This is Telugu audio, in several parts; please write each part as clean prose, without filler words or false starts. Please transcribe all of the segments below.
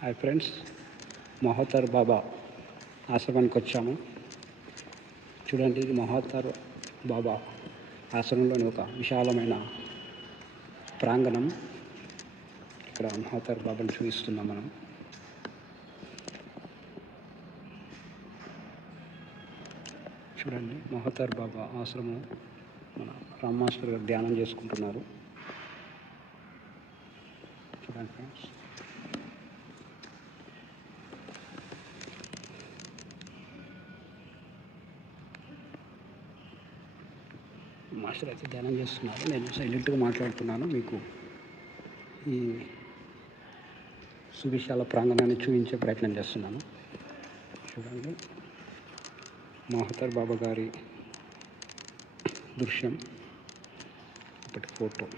హాయ్ ఫ్రెండ్స్, మహోతర్ బాబా ఆశ్రమానికి వచ్చాము. చూడండి, ఇది మహోతర్ బాబా ఆశ్రమంలోని ఒక విశాలమైన ప్రాంగణం. ఇక్కడ మహోతర్ బాబాను చూపిస్తున్నాం మనం. చూడండి, మహోతర్ బాబా ఆశ్రమం. మన రామ్ మాస్టర్ గారు ధ్యానం చేసుకుంటున్నారు. చూడండి ఫ్రెండ్స్, మాస్టర్ అయితే ధ్యానం చేస్తున్నారు. నేను సైలెంట్గా మాట్లాడుతున్నాను. మీకు ఈ సువిశాల ప్రాంగణాన్ని చూపించే ప్రయత్నం చేస్తున్నాను. చూడండి, మహోతర్ బాబా గారి దృశ్యం, ఇప్పటి ఫోటో.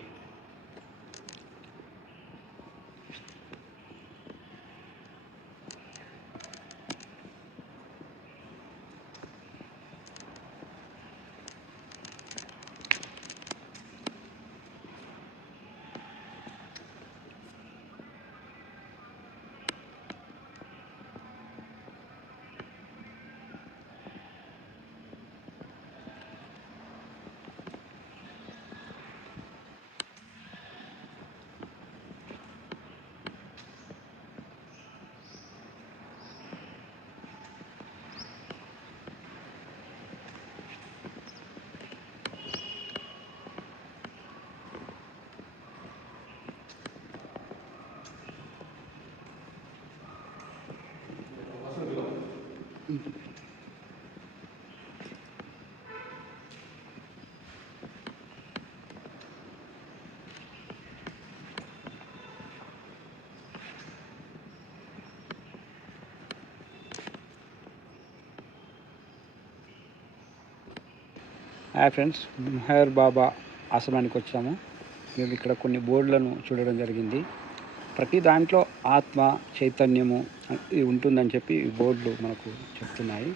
హాయ్ ఫ్రెండ్స్, మెహర్ బాబా ఆశ్రమానికి వచ్చాము. మేము ఇక్కడ కొన్ని బోర్డులను చూడడం జరిగింది. ప్రతి దాంట్లో ఆత్మ చైతన్యము ఉంటుందని చెప్పి ఈ బోర్డులు మనకు చెప్తున్నాయి.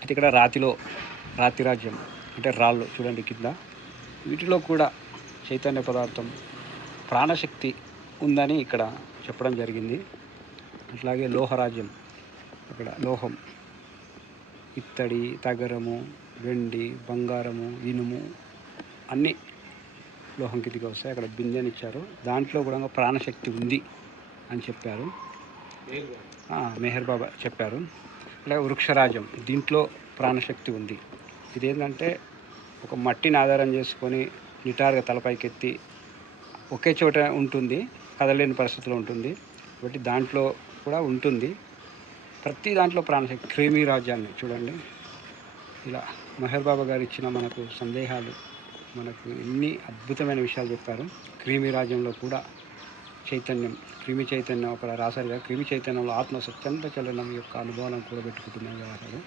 అయితే ఇక్కడ రాతి రాజ్యం అంటే రాళ్ళు చూడండి కింద, వీటిలో కూడా చైతన్య పదార్థం, ప్రాణశక్తి ఉందని ఇక్కడ చెప్పడం జరిగింది. అట్లాగే లోహరాజ్యం, అక్కడ లోహం, ఇత్తడి, తగరము, వెండి, బంగారము, ఇనుము అన్నీ లోహం కిందికి వస్తాయి. అక్కడ బిందెనిచ్చారు, దాంట్లో కూడా ప్రాణశక్తి ఉంది అని చెప్పారు. మెహర్ బాబా చెప్పారు. అలాగే వృక్షరాజ్యం, దీంట్లో ప్రాణశక్తి ఉంది. ఇదేంటంటే ఒక మట్టిని ఆధారం చేసుకొని నిటారుగా తలపైకెత్తి ఒకే చోట ఉంటుంది, కదలేని పరిస్థితిలో ఉంటుంది. కాబట్టి దాంట్లో కూడా ఉంటుంది. ప్రతి దాంట్లో ప్రాణశక్తి. క్రిమి రాజ్యాన్ని చూడండి. ఇలా మెహర్ బాబా గారు ఇచ్చిన మనకు సందేహాలు, మనకు ఎన్ని అద్భుతమైన విషయాలు చెప్పారు. క్రిమి రాజ్యంలో కూడా చైతన్యం, క్రిమి చైతన్యం అక్కడ రాశారు కదా. క్రిమి చైతన్యంలో ఆత్మ సత్యంత చలనం యొక్క అనుభవాలను కూడా పెట్టుకుంటున్నాయి కదా అసలు.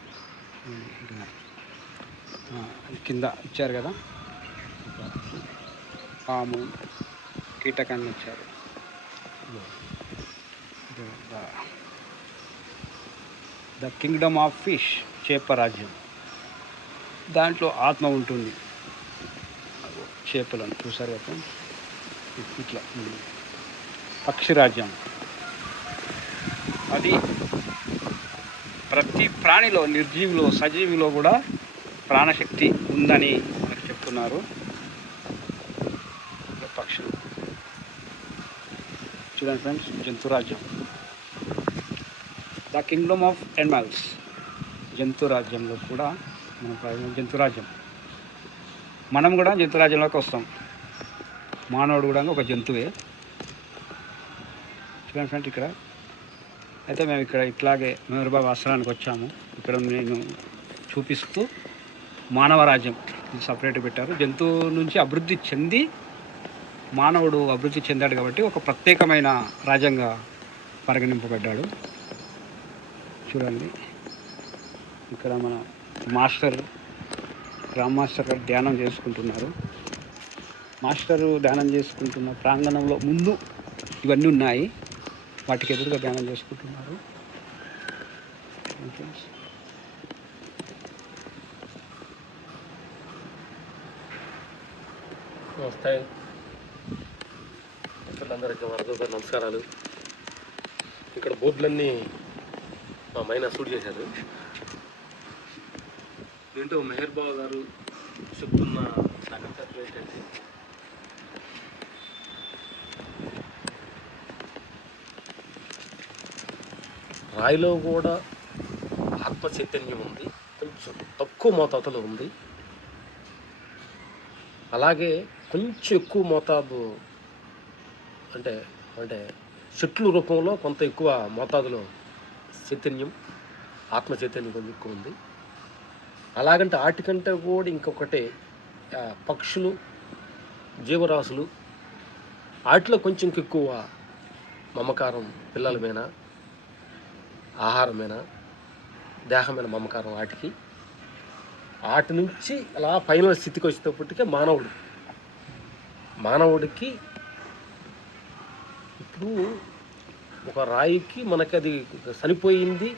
కింద ఇచ్చారు కదా, పాము, కీటకాన్ని ఇచ్చారు. ద కింగ్డమ్ ఆఫ్ ఫిష్, చేప రాజ్యం, దాంట్లో ఆత్మ ఉంటుంది. చేపలను చూసారు కదా ఇట్లా. పక్షిరాజ్యం, అది ప్రతి ప్రాణిలో, నిర్జీవిలో, సజీవిలో కూడా ప్రాణశక్తి ఉందని మనకు చెప్తున్నారు పక్షులు. చూడండి ఫ్రెండ్స్, జంతురాజ్యం, ద కింగ్డమ్ ఆఫ్ యానిమల్స్, జంతురాజ్యంలో కూడా మనం జంతురాజ్యం, మనం కూడా జంతురాజ్యంలోకి వస్తాం. మానవుడు కూడా ఒక జంతువే. చూడండి ఫ్రెండ్స్, ఇక్కడ అయితే మేము ఇక్కడ ఇట్లాగే మెహర్ బాబా ఆశ్రమానికి వచ్చాము. ఇక్కడ నేను చూపిస్తూ మానవ రాజ్యం ఇది సపరేట్ పెట్టారు. జంతువు నుంచి అభివృద్ధి చెంది మానవుడు అభివృద్ధి చెందాడు కాబట్టి ఒక ప్రత్యేకమైన రాజ్యంగా పరిగణింపబడ్డాడు. చూడండి, ఇక్కడ మన మాస్టర్ రామ్ మాస్టర్ గారు ధ్యానం చేసుకుంటున్నారు. మాస్టరు ధ్యానం చేసుకుంటున్న ప్రాంగణంలో ముందు ఇవన్నీ ఉన్నాయి, వాటికి ఎదురుగా ధ్యానం చేసుకుంటున్నారు. మిత్రులందరికీ నమస్కారాలు. ఇక్కడ బోర్డులన్నీ మా మైనా షూట్ చేశారు. దీంట్లో మెహర్ బాబు గారు చెప్తున్న సాగత్యం ఏంటంటే, రాయిలో కూడా ఆత్మ చైతన్యం ఉంది, కొంచెం తక్కువ మోతాదులో ఉంది. అలాగే కొంచెం ఎక్కువ మోతాదు అంటే అంటే చెట్లు రూపంలో కొంత ఎక్కువ మోతాదులో చైతన్యం, ఆత్మ చైతన్యం కొంచెం ఎక్కువ ఉంది. అలాగంటే వాటికంటే కూడా ఇంకొకటి పక్షులు, జీవరాశులు, వాటిలో కొంచెం ఎక్కువ మమకారం, పిల్లల మీద, ఆహారమైన, దేహమైన మమకారం వాటికి. వాటి నుంచి అలా ఫైనల్ స్థితికి వచ్చేటప్పటికే మానవుడికి ఇప్పుడు ఒక రాయికి మనకి అది చనిపోయింది,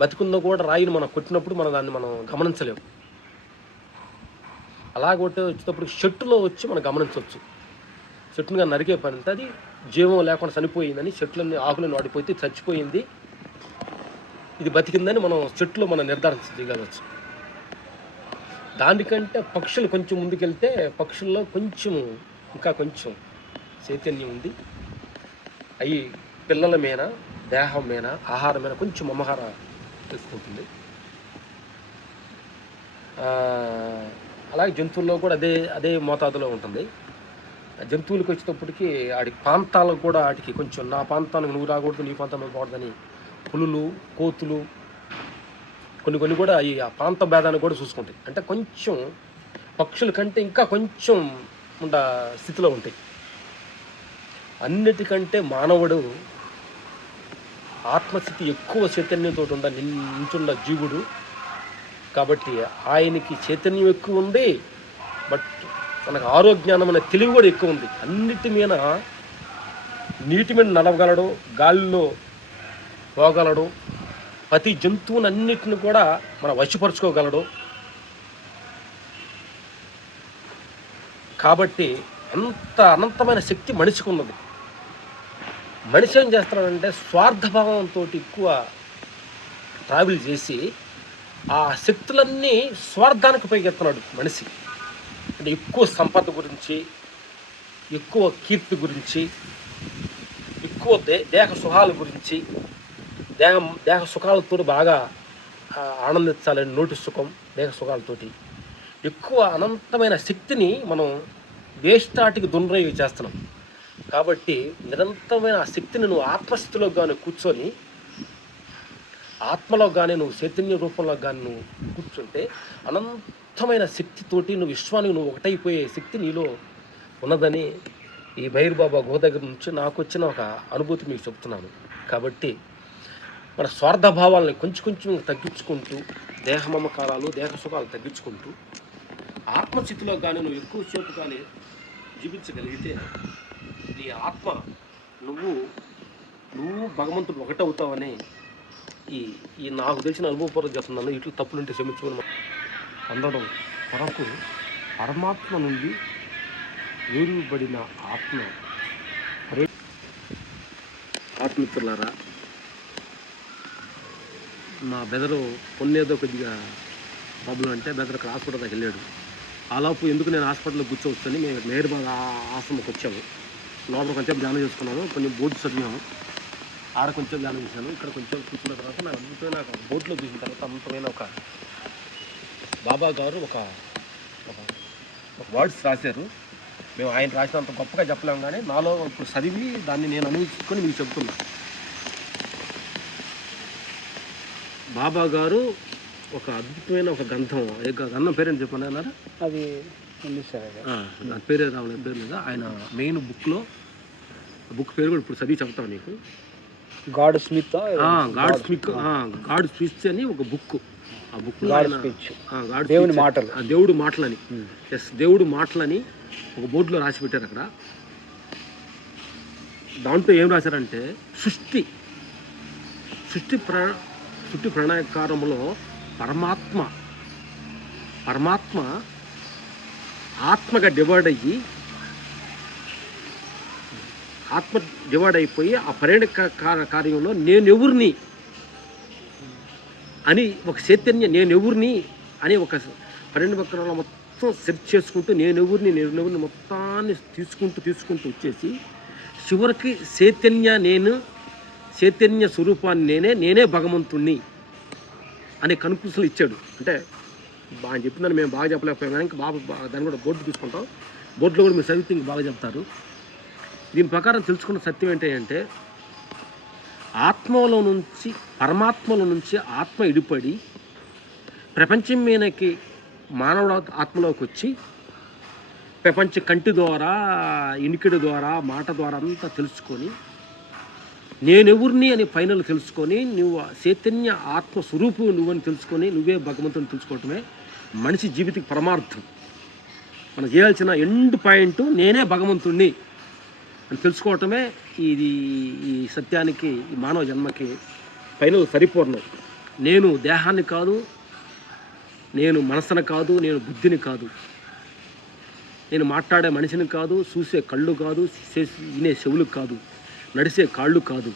బతికుందో కూడా రాయిని మనం కొట్టినప్పుడు దాన్ని మనం గమనించలేము. అలాగే వచ్చేటప్పుడు చెట్టులో వచ్చి మనం గమనించవచ్చు. చెట్టుగా నరికే పని అంతా అది జీవం లేకుండా చనిపోయిందని, చెట్లన్నీ ఆకులను వాడిపోతే చచ్చిపోయింది, ఇది బతికిందని మనం చెట్టులో మనం నిర్ధారించగలవచ్చు. దానికంటే పక్షులు కొంచెం ముందుకెళ్తే పక్షుల్లో ఇంకా కొంచెం చైతన్యం ఉంది. అవి పిల్లల మీద, దేహం మీద, ఆహారం మీద కొంచెం మమహార ఎక్కువ. అలాగే జంతువుల్లో కూడా అదే మోతాదులో ఉంటుంది. జంతువులకు వచ్చేటప్పటికి వాటి ప్రాంతాలకు కూడా వాటికి కొంచెం, నా ప్రాంతానికి నువ్వు రాకూడదు, నీ ప్రాంతం పోకూడదని పులులు, కోతులు కొన్ని కూడా ఆ ప్రాంత భేదాన్ని కూడా చూసుకుంటాయి. అంటే కొంచెం పక్షుల కంటే ఇంకా కొంచెం స్థితిలో ఉంటాయి. అన్నిటికంటే మానవుడు ఆత్మస్థితి ఎక్కువ చైతన్యంతో నించున్న జీవుడు కాబట్టి ఆయనకి చైతన్యం ఎక్కువ ఉంది. బట్ మనకు ఆరోగ్యానమైన తెలివి కూడా ఎక్కువ ఉంది. అన్నిటి మీద, నీటి మీద నడవగలడు, గాలిలో పోగలడు, ప్రతి జంతువునన్నిటిని కూడా మనం వశపరుచుకోగలడు. కాబట్టి అంత అనంతమైన శక్తి మనిషికి ఉన్నది. మనిషి ఏం చేస్తున్నాడంటే స్వార్థభావంతో ఎక్కువ ట్రావెల్ చేసి ఆ శక్తులన్నీ స్వార్థానికి ఉపయోగిస్తున్నాడు మనిషి. అంటే ఎక్కువ సంపద గురించి, ఎక్కువ కీర్తి గురించి, ఎక్కువ దేహ సుఖాల గురించి, దేహ సుఖాలతో బాగా ఆనందించాలని నోటి సుఖం, దేహ సుఖాలతోటి ఎక్కువ అనంతమైన శక్తిని మనం వేస్తాటికి దుర్వినియోగం చేస్తున్నాం. కాబట్టి నిరంతరమైన ఆ శక్తిని నువ్వు ఆత్మస్థితిలో కానీ కూర్చొని, ఆత్మలో కానీ నువ్వు చైతన్య రూపంలో కానీ నువ్వు కూర్చుంటే అనంతమైన శక్తితోటి నువ్వు విశ్వానికి నువ్వు ఒకటైపోయే శక్తి నీలో ఉన్నదని ఈ భైర్ బాబా గుహ దగ్గర నుంచి నాకు వచ్చిన ఒక అనుభూతి మీకు చెప్తున్నాను. కాబట్టి మన స్వార్థభావాలని కొంచెం తగ్గించుకుంటూ, దేహ మమకారాలు, దేహ సుఖాలు తగ్గించుకుంటూ ఆత్మస్థితిలో కానీ నువ్వు ఎక్కువసేపు కానీ జీవించగలిగితే నీ ఆత్మ నువ్వు భగవంతుడు ఒకటవుతావని ఈ నాకు తెలిసిన అనుభవపూర్వక చెప్తున్నాను. ఇట్లు తప్పులుంటే క్షమించుకుని పొందడం కొరకు పరమాత్మ నుండి వేరుబడిన ఆత్మిత్రులారా, మా బెదరు కొన్నేదో కొద్దిగా ప్రాబ్లం అంటే బెదర్ హాస్పిటల్ దాకా వెళ్ళాడు. ఆలోపు ఎందుకు నేను హాస్పిటల్లో కూర్చోవచ్చని మేము మెహర్ బాబా ఆశ్రమంకి వచ్చాము. లోపల కొంచెం ధ్యానం చేసుకున్నాము, కొన్ని బోర్డు చదివాము, ఆడ కొంచెం ధ్యానం చేశాను. ఇక్కడ కొంచెం కూర్చున్న తర్వాత నాకు అద్భుతమైన బోర్డులో చూసిన తర్వాత అద్భుతమైన ఒక బాబా గారు ఒక వర్డ్స్ రాశారు. మేము ఆయన రాసినంత గొప్పగా చెప్పలేము, కానీ నాలో ఇప్పుడు చదివి దాన్ని నేను అనుభవించుకొని మీకు చెప్తున్నా. బాబా గారు ఒక అద్భుతమైన ఒక గంధం పేరేంటి చెప్పండి అన్నారు. అది దాని పేరే రావడం పేరు మీద ఆయన మెయిన్ బుక్ పేరు కూడా ఇప్పుడు చదివి చెప్తాను నీకు. గాడ్ స్మిత్ అని ఒక బుక్. ఆ బుక్ దేవుడు మాటలని ఒక బోర్డులో రాసి పెట్టారు. అక్కడ దాంట్లో ఏం రాశారంటే సృష్టి ప్రణాళికారంలో పరమాత్మ ఆత్మగా డివైడ్ అయ్యి ఆత్మ డివైడ్ అయిపోయి ఆ కార్యంలో నేనెవరిని అని ఒక చైతన్య నేనెవరిని అని ఒక 12 వక్రాల మొత్తం సెర్చ్ చేసుకుంటూ నేనెవరిని మొత్తాన్ని తీసుకుంటూ వచ్చేసి చివరికి చైతన్య స్వరూపాన్ని నేనే భగవంతుణ్ణి అనే కన్క్లూజన్ ఇచ్చాడు. అంటే ఆయన చెప్పిందని మేము బాగా చెప్పలేకపోయాం, ఇంకా దాన్ని కూడా బోర్డు తీసుకుంటాం, బోర్డులో కూడా మీరు చదివితే ఇంక బాగా చెప్తారు. దీని ప్రకారం తెలుసుకున్న సత్యం ఏంటంటే పరమాత్మలో నుంచి ఆత్మ ఇడిపడి ప్రపంచం మీదకి మానవుడు ఆత్మలోకి వచ్చి ప్రపంచ కంటి ద్వారా, ఇనికిడి ద్వారా, మాట ద్వారా అంతా తెలుసుకొని నేనెవరిని అని ఫైనల్ తెలుసుకొని నువ్వు చైతన్య ఆత్మ స్వరూపం నువ్వని తెలుసుకొని నువ్వే భగవంతుని తెలుసుకోవటమే మనిషి జీవితకి పరమార్థం. మనం చేయాల్సిన ఎండ్ పాయింట్ నేనే భగవంతుణ్ణి అని తెలుసుకోవటమే ఈ సత్యానికి, ఈ మానవ జన్మకి ఫైనల్ సరిపూర్ణం. నేను దేహాన్ని కాదు, నేను మనసుని కాదు, నేను బుద్ధిని కాదు, నేను మాట్లాడే మనిషిని కాదు, చూసే కళ్ళు కాదు, వినే చెవులు కాదు, నడిచే కాళ్ళు కాదు,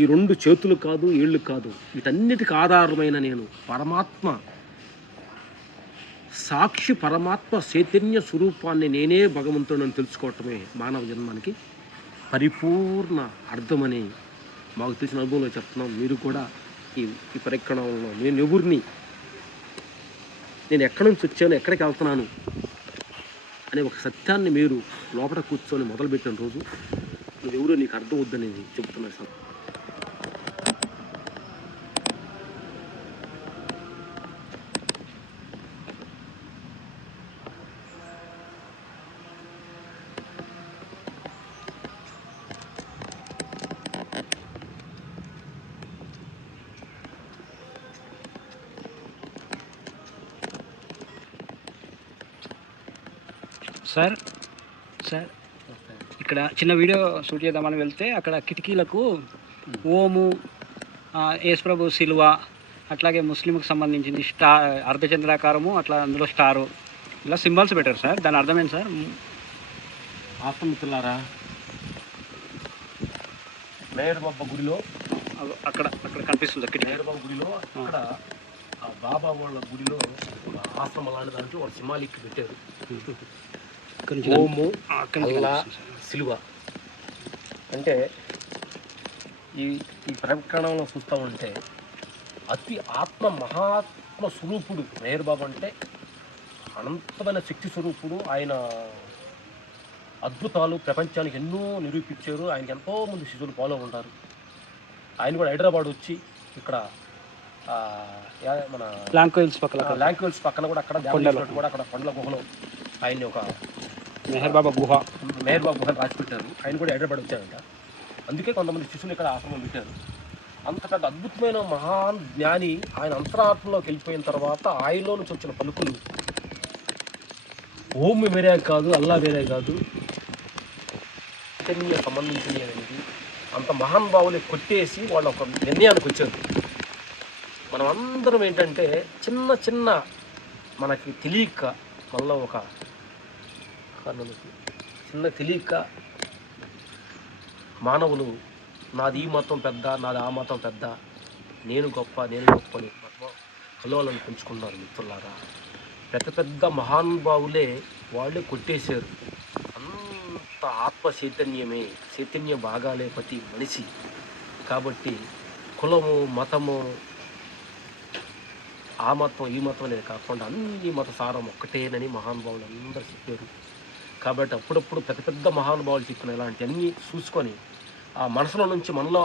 ఈ 2 చేతులు కాదు, ఏళ్ళు కాదు, వీటన్నిటికి ఆధారమైన నేను పరమాత్మ సాక్షి, పరమాత్మ చైతన్య స్వరూపాన్ని నేనే భగవంతుడని తెలుసుకోవటమే మానవ జన్మానికి పరిపూర్ణ అర్థమని మాకు తెలిసిన అనుభవంలో చెప్తున్నాం. మీరు కూడా ఈ పరిక్రమణలో నేను ఎవరిని, నేను ఎక్కడి నుంచి వచ్చాను, ఎక్కడికి వెళ్తున్నాను అనే ఒక సత్యాన్ని మీరు లోపల కూర్చొని మొదలుపెట్టిన రోజు నువ్వెవరో నీకు అర్థం వద్దనేది చెబుతున్నాను సార్. సార్ ఇక్కడ చిన్న వీడియో షూట్ చేద్దామని వెళ్తే అక్కడ కిటికీలకు ఓము, యేసుప్రభు సిలువ, అట్లాగే ముస్లింకి సంబంధించింది అర్ధచంద్రాకారము, అట్లా అందులో స్టారు, ఇలా సింబల్స్ పెట్టారు సార్. దాని అర్థమేంటి సార్? ఆత్మమిత్రులారా, మేయర్ బాబా గుడిలో అక్కడ కనిపిస్తుంది మేయర్ బాబా గుడిలో, అక్కడ ఆ బాబా వాళ్ళ గుడిలో ఆశ్రమం లాంటి దాంట్లో వాళ్ళు సింబాలిక్ పెట్టారు. ఓము, అల్లా, సిలువ. అంటే ఈ ప్రకరణంలో చూస్తూ ఉంటే అతి మహాత్మ స్వరూపుడు మేయర్ బాబా అంటే అనంతమైన శక్తి స్వరూపుడు. ఆయన అద్భుతాలు ప్రపంచానికి ఎన్నో నిరూపించారు. ఆయనకి ఎంతోమంది శిష్యులు ఫాలో ఉంటారు. ఆయన కూడా హైదరాబాద్ వచ్చి ఇక్కడ మన లాంకోయిల్స్ పక్కన కూడా అక్కడ కూడా అక్కడ కొండల గుహలో ఆయన్ని ఒక మెహర్ బాబా గుహ రాసి పెట్టారు. ఆయన కూడా హైదరాబాద్ వచ్చారంట. అందుకే కొంతమంది శిష్యులు ఇక్కడ ఆశ్రమం పెట్టారు. అంత పెద్ద అద్భుతమైన మహాన్ జ్ఞాని ఆయన అంతరాత్మలోకి వెళ్ళిపోయిన తర్వాత ఆయనలో నుంచి వచ్చిన పలుకులు ఓం వేరే కాదు, అల్లా వేరే కాదు, చైతన్య సంబంధించినవి అనేది అంత మహానుభావుని కొట్టేసి వాళ్ళు ఒక నిర్ణయానికి వచ్చారు. మనం అందరం ఏంటంటే చిన్న మనకి తెలియక మళ్ళీ ఒక తెలియక మానవులు నాది ఈ మతం పెద్ద, నాది ఆ మతం పెద్ద, నేను గొప్ప అని కలవాలని పెంచుకున్నారు. మిత్రులారా, పెద్ద మహానుభావులే వాళ్ళే కొట్టేశారు. అంత ఆత్మ చైతన్య భాగాలే ప్రతి మనిషి. కాబట్టి కులము, మతము, ఆ మతం ఈ మతం అనేది కాకుండా అన్ని మత సారం ఒక్కటేనని మహానుభావులు అందరూ చెప్పారు. కాబట్టి అప్పుడప్పుడు పెద్ద మహానుభావులు చెప్పిన ఇలాంటివన్నీ చూసుకొని ఆ మనసులో నుంచి మనలో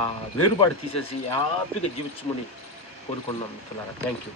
ఆ వేరుబాటు తీసేసి హ్యాపీగా జీవించమని కోరుకున్నాం మిత్రులారా. Thank you.